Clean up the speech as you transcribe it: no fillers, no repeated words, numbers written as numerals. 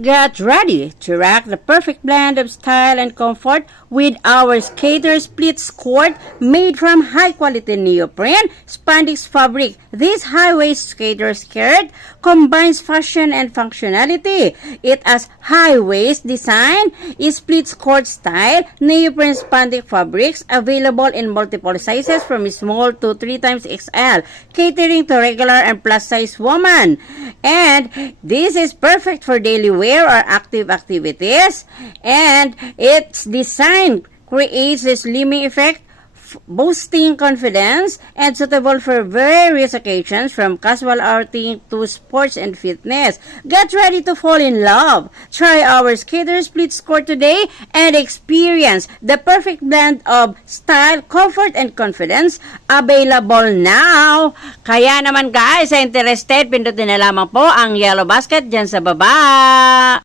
Get ready to rock the perfect blend of style and comfort with our Skater Split Skirt made from high-quality neoprene spandex fabric. This high-waist skater skirt combines fashion and functionality. It has high-waist design, split skirt style, neoprene spandex fabrics available in multiple sizes from small to 3 XL, catering to regular and plus-size woman. And this is perfect for daily wear or active activities, and its design creates a slimming effect, boosting confidence, and suitable for various occasions from casual outing to sports and fitness. Get ready to fall in love. Try our Skater Split Skirt today and experience the perfect blend of style, comfort, and confidence. Available now. Kaya naman guys, sa interested, pindutin na lamang po ang yellow basket dyan sa baba.